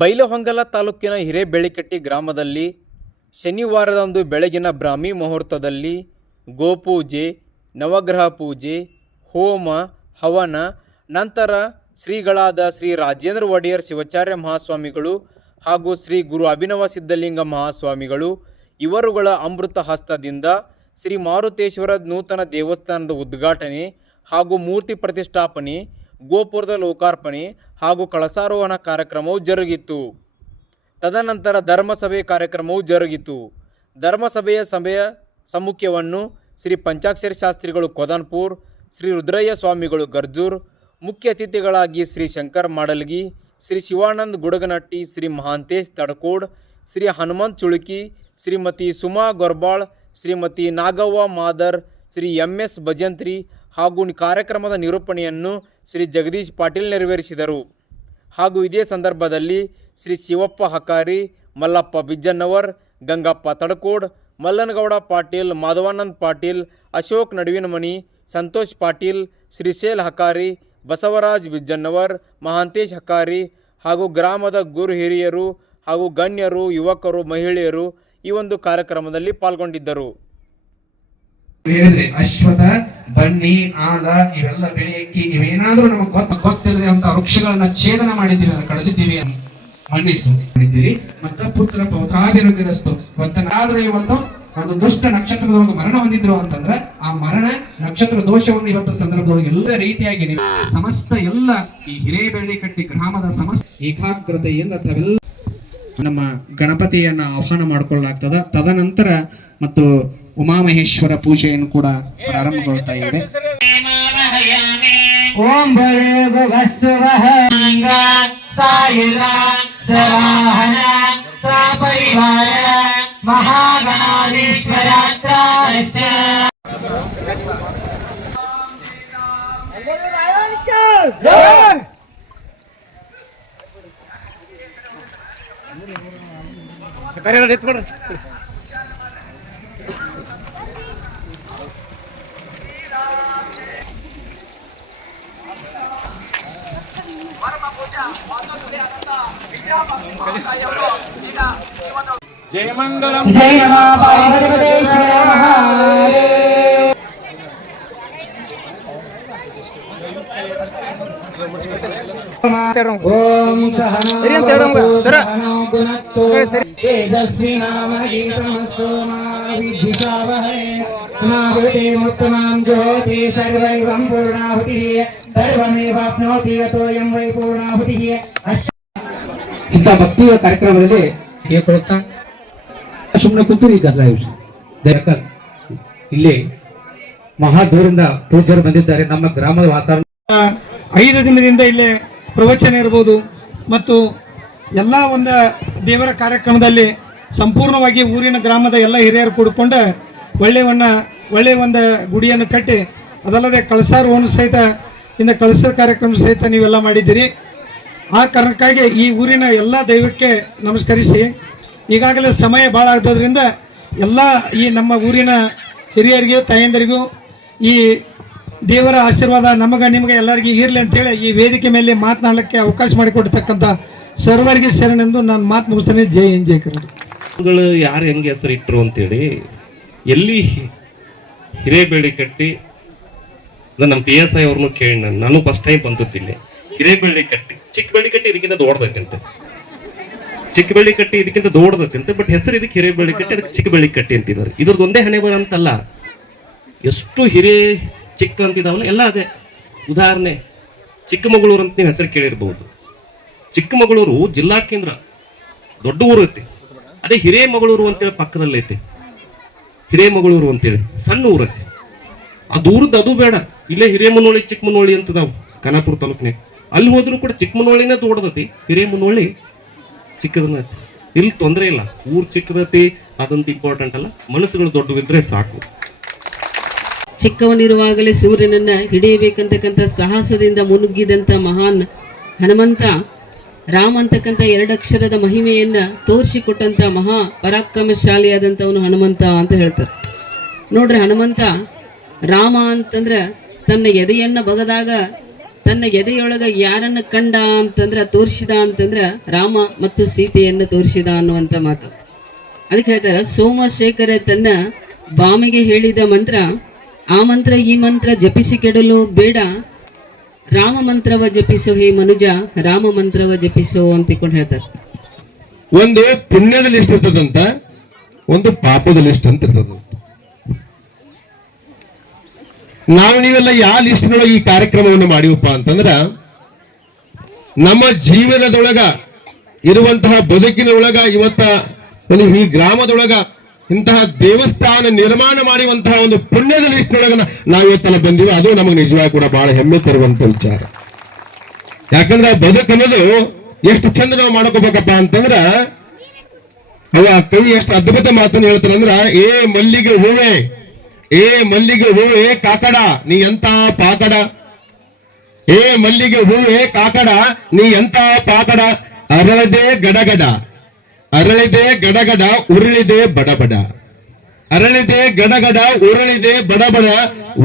ಬೈಲಹೊಂಗಲ ತಾಲೂಕಿನ ಹಿರೇಬೆಳಿಕಟ್ಟಿ ಗ್ರಾಮದಲ್ಲಿ ಶನಿವಾರದಂದು ಬೆಳಗಿನ ಬ್ರಾಹ್ಮಿ ಮುಹೂರ್ತದಲ್ಲಿ ಗೋಪೂಜೆ, ನವಗ್ರಹ ಪೂಜೆ, ಹೋಮ, ಹವನ, ನಂತರ ಶ್ರೀಗಳಾದ ಶ್ರೀ ರಾಜೇಂದ್ರ ಒಡೆಯರ್ ಶಿವಾಚಾರ್ಯ ಮಹಾಸ್ವಾಮಿಗಳು ಹಾಗೂ ಶ್ರೀ ಗುರು ಅಭಿನವ ಸಿದ್ಧಲಿಂಗ ಮಹಾಸ್ವಾಮಿಗಳು, ಇವರುಗಳ ಅಮೃತ ಹಸ್ತದಿಂದ ಶ್ರೀ ಮಾರುತೇಶ್ವರ ನೂತನ ದೇವಸ್ಥಾನದ ಉದ್ಘಾಟನೆ ಹಾಗೂ ಮೂರ್ತಿ ಪ್ರತಿಷ್ಠಾಪನೆ, ಗೋಪುರದ ಲೋಕಾರ್ಪಣೆ ಹಾಗೂ ಕಳಸಾರೋಹಣ ಕಾರ್ಯಕ್ರಮವು ಜರುಗಿತು. ತದನಂತರ ಧರ್ಮಸಭೆ ಕಾರ್ಯಕ್ರಮವು ಜರುಗಿತು. ಧರ್ಮಸಭೆಯ ಸಭೆಯ ಸಮ್ಮುಖ್ಯವನ್ನು ಶ್ರೀ ಪಂಚಾಕ್ಷರಿ ಶಾಸ್ತ್ರಿಗಳು ಕೊದನ್ಪುರ್, ಶ್ರೀ ರುದ್ರಯ್ಯ ಸ್ವಾಮಿಗಳು ಗರ್ಜೂರ್, ಮುಖ್ಯ ಅತಿಥಿಗಳಾಗಿ ಶ್ರೀ ಶಂಕರ್ ಮಾಡಲ್ಗಿ, ಶ್ರೀ ಶಿವಾನಂದ್ ಗುಡಗನಟ್ಟಿ, ಶ್ರೀ ಮಹಾಂತೇಶ್ ತಡಕೋಡ್, ಶ್ರೀ ಹನುಮಂತ್ ಚುಳುಕಿ, ಶ್ರೀಮತಿ ಸುಮಾ ಗೊರ್ಬಾಳ್, ಶ್ರೀಮತಿ ನಾಗವ್ವ ಮಾದರ್, ಶ್ರೀ ಎಂ ಎಸ್ ಭಜಂತ್ರಿ ಹಾಗೂ ಕಾರ್ಯಕ್ರಮದ ನಿರೂಪಣೆಯನ್ನು ಶ್ರೀ ಜಗದೀಶ್ ಪಾಟೀಲ್ ನೆರವೇರಿಸಿದರು. ಹಾಗೂ ಇದೇ ಸಂದರ್ಭದಲ್ಲಿ ಶ್ರೀ ಶಿವಪ್ಪ ಹಕಾರಿ, ಮಲ್ಲಪ್ಪ ಬಿಜ್ಜನ್ನವರ್, ಗಂಗಪ್ಪ ತಡಕೋಡ್, ಮಲ್ಲನಗೌಡ ಪಾಟೀಲ್, ಮಾಧವಾನಂದ್ ಪಾಟೀಲ್, ಅಶೋಕ್ ನಡುವಿನಮನಿ ಸಂತೋಷ್ ಪಾಟೀಲ್ ಶ್ರೀಶೇಲ್ ಹಕಾರಿ, ಬಸವರಾಜ್ ಬಿಜ್ಜನ್ನವರ್, ಮಹಾಂತೇಶ್ ಹಕಾರಿ ಹಾಗೂ ಗ್ರಾಮದ ಗುರು ಹಿರಿಯರು ಹಾಗೂ ಗಣ್ಯರು, ಯುವಕರು, ಮಹಿಳೆಯರು ಈ ಒಂದು ಕಾರ್ಯಕ್ರಮದಲ್ಲಿ ಪಾಲ್ಗೊಂಡಿದ್ದರು. ಬನ್ನಿ ಆಲ ಇವೆಲ್ಲ ಬೆಳೆಯಕ್ಕೆ ಇವೇನಾದ್ರೂ ನಮಗೆ ಗೊತ್ತ, ಗೊತ್ತಿಲ್ಲದೆ ಅಂತ ವೃಕ್ಷಗಳನ್ನ ಛೇದನ ಮಾಡಿದ್ದೀವಿ ಅಂತ ಕಳೆದಿದ್ದೀವಿ ಮನ್ನಿಸು. ಮಾಡಿದ್ದೀರಿ. ಮತ್ತ ಪುತ್ರ ಪೌತ್ರಾಭಿವೃದ್ಧಿರಸ್ತು ಗೊತ್ತನಾದ್ರೂ ಇವತ್ತು ಒಂದು ದುಷ್ಟ ನಕ್ಷತ್ರದೊಳಗೆ ಮರಣ ಹೊಂದಿದ್ರು ಅಂತಂದ್ರೆ ಆ ಮರಣ ನಕ್ಷತ್ರ ದೋಷವನ್ನು ಇವತ್ತು ಸಂದರ್ಭದಲ್ಲಿ ಎಲ್ಲ ರೀತಿಯಾಗಿ ನೀವು ಸಮಸ್ತ ಎಲ್ಲ ಈ ಹಿರೇಬೆಳ್ಳಿಕಟ್ಟಿ ಗ್ರಾಮದ ಸಮಸ್ತ ಏಕಾಗ್ರತೆಯಿಂದ ತಾವೆಲ್ಲ ನಮ್ಮ ಗಣಪತಿಯನ್ನ ಆಹ್ವಾನ ಮಾಡಿಕೊಳ್ಳಲಾಗ್ತದ. ತದನಂತರ ಮತ್ತು ಉಮಾಮಹೇಶ್ವರ ಪೂಜೆಯನ್ನು ಕೂಡ ಪ್ರಾರಂಭಗೊಳ್ತಾ ಇದೆ ಓಂ ಭರ್ಗವಸ್ವಃ జయమంగళం. జయ ఓం సహనం గుణత్తో తేజస్వి నామ గీతమస్తోమా ವಿದ್ವಿಷಾವಹೇ ಪುನಾಹುತಿ ಮುತ್ತಮಾಂ ಜ್ಯೋತಿ ಸರ್ವೈವಂ ಪೂರ್ಣಾಹುತಿಃ ಸರ್ವಮೇವಾಪ್ನೋತಿ ಯತೋಯಂ ವೈ ಪೂರ್ಣಾಹುತಿಃ ಇಂಥ ಭಕ್ತಿಯ ಕಾರ್ಯಕ್ರಮದಲ್ಲಿ ಹೇಳ್ಕೊಳ್ತಾ ಸುಮ್ಮನೆ ಕೂತಿರಿ ಗದ್ದಲ ದಯಕ ಇಲ್ಲಿ ಮಹಾ ದೂರಿಂದ ಪೂಜ್ಯರು ಬಂದಿದ್ದಾರೆ. ನಮ್ಮ ಗ್ರಾಮದ ವಾತಾವರಣ ಐದು ದಿನದಿಂದ ಇಲ್ಲಿ ಪ್ರವಚನ ಇರ್ಬೋದು. ಮತ್ತು ಎಲ್ಲ ಒಂದು ದೇವರ ಕಾರ್ಯಕ್ರಮದಲ್ಲಿ ಸಂಪೂರ್ಣವಾಗಿ ಊರಿನ ಗ್ರಾಮದ ಎಲ್ಲ ಹಿರಿಯರು ಕೂಡಿಕೊಂಡು ಒಳ್ಳೆಯವನ್ನ, ಒಳ್ಳೆಯ ಒಂದು ಗುಡಿಯನ್ನು ಕಟ್ಟಿ, ಅದಲ್ಲದೆ ಕಳಸಾರೋಹಣ ಸಹಿತ ಇಂದ ಕಳಸ ಕಾರ್ಯಕ್ರಮ ಸಹಿತ ನೀವೆಲ್ಲ ಮಾಡಿದ್ದೀರಿ. ಆ ಕಾರಣಕ್ಕಾಗಿ ಈ ಊರಿನ ಎಲ್ಲ ದೈವಕ್ಕೆ ನಮಸ್ಕರಿಸಿ, ಈಗಾಗಲೇ ಸಮಯ ಭಾಳ ಆಗೋದ್ರಿಂದ ಎಲ್ಲ ಈ ನಮ್ಮ ಊರಿನ ಹಿರಿಯರಿಗೂ, ತಾಯಂದರಿಗೂ ಈ ದೇವರ ಆಶೀರ್ವಾದ ನಮಗೆ, ನಿಮಗೆ ಎಲ್ಲರಿಗೂ ಇರಲಿ ಅಂತೇಳಿ ಈ ವೇದಿಕೆ ಮೇಲೆ ಮಾತನಾಡಲಿಕ್ಕೆ ಅವಕಾಶ ಮಾಡಿಕೊಡ್ತಕ್ಕಂಥ ಸರ್ವರಿಗೆ ಶರಣೆಂದು ನಾನು ಮಾತು ಮುಗಿಸ್ತೇನೆ. ಜೈ ಹಿಂದ್, ಜೈ ಕರ್ನಾಟಕ. ಗಳು ಯಾರು ಹೆಂಗೆ ಹೆಸರು ಇಟ್ರು ಅಂತೇಳಿ, ಎಲ್ಲಿ ಹಿರೇಬೇಳಿ ಕಟ್ಟಿ ನಮ್ಮ ಪಿ ಎಸ್ ಐ ಅವ್ರನ್ನು ಕೇಳಿ ನಾನು ನಾನು ಫಸ್ಟ್ ಟೈಮ್ ಬಂದದ್ದಿಲ್ಲಿ ಹಿರೇಬೇಳಿ ಕಟ್ಟಿ ಚಿಕ್ಕ ಕಟ್ಟಿ ಇದಕ್ಕಿಂತ ದೊಡ್ಡದೈತಂತೆ. ಚಿಕ್ಕ ಬೆಳ್ಳಿ ಕಟ್ಟಿ ಇದಕ್ಕಿಂತ ದೊಡ್ಡದೈತಂತೆ ಬಟ್ ಹೆಸರು ಇದಕ್ಕೆ ಹಿರೇಬೇಳಿ ಕಟ್ಟಿ, ಅದಕ್ಕೆ ಚಿಕ್ಕ ಬೆಳ್ಳಿ ಕಟ್ಟಿ ಅಂತಿದ್ದಾರೆ. ಇದ್ರದ್ದು ಒಂದೇ ಹಣೆ ಬರ ಅಂತಲ್ಲ. ಎಷ್ಟು ಹಿರೇ ಚಿಕ್ಕ ಅಂತಿದಾವಲ್ಲ, ಎಲ್ಲ ಅದೇ. ಉದಾಹರಣೆ, ಚಿಕ್ಕಮಗಳೂರು ಅಂತ ನೀವು ಹೆಸರು ಕೇಳಿರ್ಬೋದು. ಚಿಕ್ಕಮಗಳೂರು ಜಿಲ್ಲಾ ಕೇಂದ್ರ, ದೊಡ್ಡ ಊರು ಐತಿ. ಅದೇ ಹಿರೇಮಗಳೂರು ಅಂತೇಳಿ ಪಕ್ಕದಲ್ಲಿ ಐತೆ. ಹಿರೇಮಗಳೂರು ಅಂತೇಳಿ, ಸಣ್ಣ ಊರಕ್ಕೆ. ಆ ದೂರದ ಅದು ಬೇಡ. ಇಲ್ಲೇ ಹಿರೇಮನೋಳಿ ಚಿಕ್ಕಮನೋಳಿ ಅಂತ ನಾವು ಖಾನಾಪುರ ತಾಲೂಕಿನಾಗ ಅಲ್ಲಿ ಹೋದ್ರು ಕೂಡ ಚಿಕ್ಕಮನೋಳಿನ ದೊಡ್ಡದತಿ ಹಿರೇಮನೋಳಿ ಚಿಕ್ಕದನ್ನ ಇಲ್ಲಿ ತೊಂದರೆ ಇಲ್ಲ. ಊರ್ ಚಿಕ್ಕದತಿ, ಅದಂತ ಇಂಪಾರ್ಟೆಂಟ್ ಅಲ್ಲ. ಮನಸ್ಸುಗಳು ದೊಡ್ಡವಿದ್ರೆ ಸಾಕು. ಚಿಕ್ಕವನಿರುವಾಗಲೇ ಸೂರ್ಯನನ್ನ ಹಿಡಿಯಬೇಕಂತಕ್ಕಂಥ ಸಾಹಸದಿಂದ ಮುನುಗ್ಗಿದಂತ ಮಹಾನ್ ಹನುಮಂತ ರಾಮ ಅಂತಕ್ಕಂಥ ಎರಡಕ್ಷರದ ಮಹಿಮೆಯನ್ನ ತೋರಿಸಿಕೊಟ್ಟಂತ ಮಹಾ ಪರಾಕ್ರಮಶಾಲಿಯಾದಂಥವನು ಹನುಮಂತ ಅಂತ ಹೇಳ್ತಾರೆ. ನೋಡ್ರಿ ಹನುಮಂತ ರಾಮ ಅಂತಂದ್ರೆ ತನ್ನ ಎದೆಯನ್ನ ಬಗದಾಗ ತನ್ನ ಎದೆಯೊಳಗ ಯಾರನ್ನ ಕಂಡ ಅಂತಂದ್ರ, ತೋರಿಸಿದ ಅಂತಂದ್ರ ರಾಮ ಮತ್ತು ಸೀತೆಯನ್ನು ತೋರಿಸಿದ ಅನ್ನುವಂತ ಮಾತು. ಅದಕ್ಕೆ ಹೇಳ್ತಾರೆ, ಸೋಮಶೇಖರ ತನ್ನ ಬಾಮಿಗೆ ಹೇಳಿದ ಮಂತ್ರ, ಆ ಮಂತ್ರ ಈ ಮಂತ್ರ ಜಪಿಸಿ ಕೆಡಲು ಬೇಡ ರಾಮ ಮಂತ್ರವ ಜಪಿಸೋ, ಹೇ ಮನುಜ, ರಾಮ ಮಂತ್ರವ ಜಪಿಸೋ ಅಂತ ಇಕೊಂಡು ಹೇಳ್ತಾರೆ. ಒಂದು ಪುಣ್ಯದ ಲಿಸ್ಟ್ ಇರ್ತದಂತ, ಒಂದು ಪಾಪದ ಲಿಸ್ಟ್ ಅಂತ ಇರ್ತದ. ನಾವು ನೀವೆಲ್ಲ ಯಾವ ಲಿಸ್ಟ್ನೊಳಗೆ ಈ ಕಾರ್ಯಕ್ರಮವನ್ನು ಮಾಡಿವಪ್ಪ ಅಂತಂದ್ರ, ನಮ್ಮ ಜೀವನದೊಳಗ ಇರುವಂತಹ ಬದುಕಿನ ಒಳಗ ಇವತ್ತ ಒಂದು ಈ ಗ್ರಾಮದೊಳಗ ಇಂತಹ ದೇವಸ್ಥಾನ ನಿರ್ಮಾಣ ಮಾಡುವಂತಹ ಒಂದು ಪುಣ್ಯದ ಲಿಸ್ಟ್ ಒಳಗ ನಾವು ಇವತ್ತೆಲ್ಲ ಬಂದಿವಿ. ಅದು ನಮಗೆ ನಿಜವಾಗಿ ಕೂಡ ಬಹಳ ಹೆಮ್ಮೆ ತರುವಂತ ವಿಚಾರ. ಯಾಕಂದ್ರೆ ಆ ಬದುಕು ಅನ್ನೋದು ಎಷ್ಟು ಚಂದ ನಾವು ಮಾಡ್ಕೋಬೇಕಪ್ಪ ಅಂತಂದ್ರ ಆ ಕವಿ ಎಷ್ಟು ಅದ್ಭುತ ಮಾತನ್ನು ಹೇಳ್ತಾನೆ ಅಂದ್ರ, ಏ ಮಲ್ಲಿಗೆ ಹೂವೆ, ಏ ಮಲ್ಲಿಗೆ ಹೂವೆ ಕಾಕಡ, ನೀ ಎಂತ ಪಾಕಡ? ಏ ಮಲ್ಲಿಗೆ ಹೂವೆ ಕಾಕಡ, ನೀ ಎಂತ ಪಾಕಡ? ಅರಳದೆ ಗಡಗಡ. ಅರಳಿದೆ ಗಡಗಡ, ಉರುಳಿದೆ ಬಡಬಡ. ಅರಳಿದೆ ಗಡಗಡ, ಉರುಳಿದೆ ಬಡಬಡ,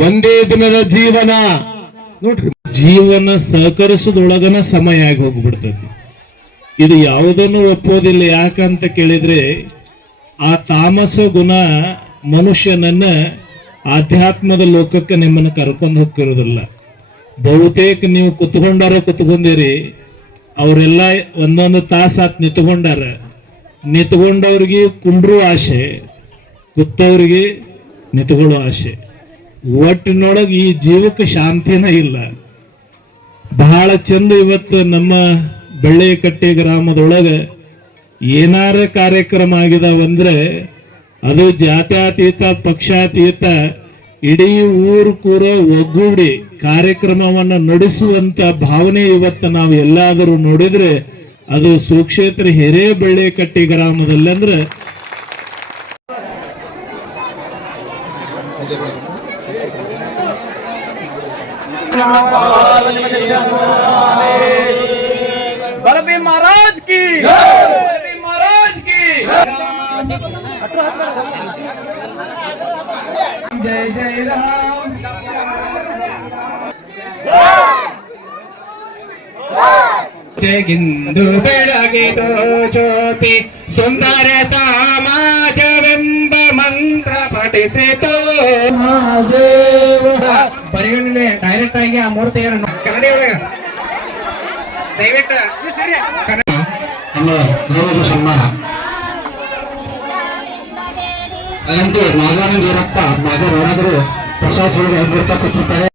ಒಂದೇ ದಿನದ ಜೀವನ. ನೋಡ್ರಿ, ಜೀವನ ಸಹಕರಿಸದೊಳಗನ ಸಮಯ ಆಗಿ ಹೋಗ್ಬಿಡ್ತದೆ ಇದು ಯಾವುದನ್ನು ಒಪ್ಪೋದಿಲ್ಲ, ಯಾಕಂತ ಕೇಳಿದ್ರೆ, ಆ ತಾಮಸ ಗುಣ ಮನುಷ್ಯನನ್ನ ಆಧ್ಯಾತ್ಮದ ಲೋಕಕ್ಕೆ ನಿಮ್ಮನ್ನು ಕರ್ಕೊಂಡು ಹೋಗ್ತಿರೋದಿಲ್ಲ. ಬಹುತೇಕ ನೀವು ಕುತ್ಕೊಂಡಾರ ಕುತ್ಕೊಂಡಿರಿ, ಅವರೆಲ್ಲ ಒಂದೊಂದು ತಾಸಾತ್ ನಿಂತ್ಕೊಂಡಾರ ನಿಂತ್ಕೊಂಡವ್ರಿಗೆ ಕುಂಡ್ರು ಆಸೆ, ಕುತ್ತವ್ರಿಗೆ ನಿಂತ್ಕೊಳ್ಳೋ ಆಸೆ. ಒಟ್ಟಿನೊಳಗ ಈ ಜೀವಕ್ಕೆ ಶಾಂತಿನೇ ಇಲ್ಲ. ಬಹಳ ಚಂದ ಇವತ್ತು ನಮ್ಮ ಬೆಳ್ಳೆಕಟ್ಟೆ ಗ್ರಾಮದೊಳಗ ಏನಾರ ಕಾರ್ಯಕ್ರಮ ಆಗಿದಾವಂದ್ರೆ ಅದು ಜಾತ್ಯಾತೀತ, ಪಕ್ಷಾತೀತ, ಇಡೀ ಊರು ಕೂರ ಒಗ್ಗೂಡಿ ಕಾರ್ಯಕ್ರಮವನ್ನ ನಡೆಸುವಂತ ಭಾವನೆ ಇವತ್ತು ನಾವು ಎಲ್ಲಾದರೂ ನೋಡಿದ್ರೆ ಅದು ಸುಕ್ಷೇತ್ರ ಹಿರೇಬೆಳ್ಳೆಕಟ್ಟೆ ಗ್ರಾಮದಲ್ಲಿ ಅಂದ್ರೆ जय जय राम ಜಗಿಂದು ಬೆಳಗಿದು ಜ್ಯೋತಿ. ಸುಂದರ ಸಮಾಜವೆಂಬ ಮಂತ್ರ ಪಠಿಸಿತು. ಪರಿಗಣನೆ ಡೈರೆಕ್ಟ್ ಆಗಿ ಆ ಮೂರ್ತಿಯನ್ನು ಕನ್ನಡಿ ದಯವಿಟ್ಟು. ಸನ್ಮಾನ. ಅಲ್ಲಂತೆ ನಾಗಾನಂದ ವೀರಪ್ಪ ನಾಗರಾಜರು ಪ್ರಸಾದ್ ಸಿಂಗ್ ಬರ್ತಾ ಕೂತಿರ್ತಾರೆ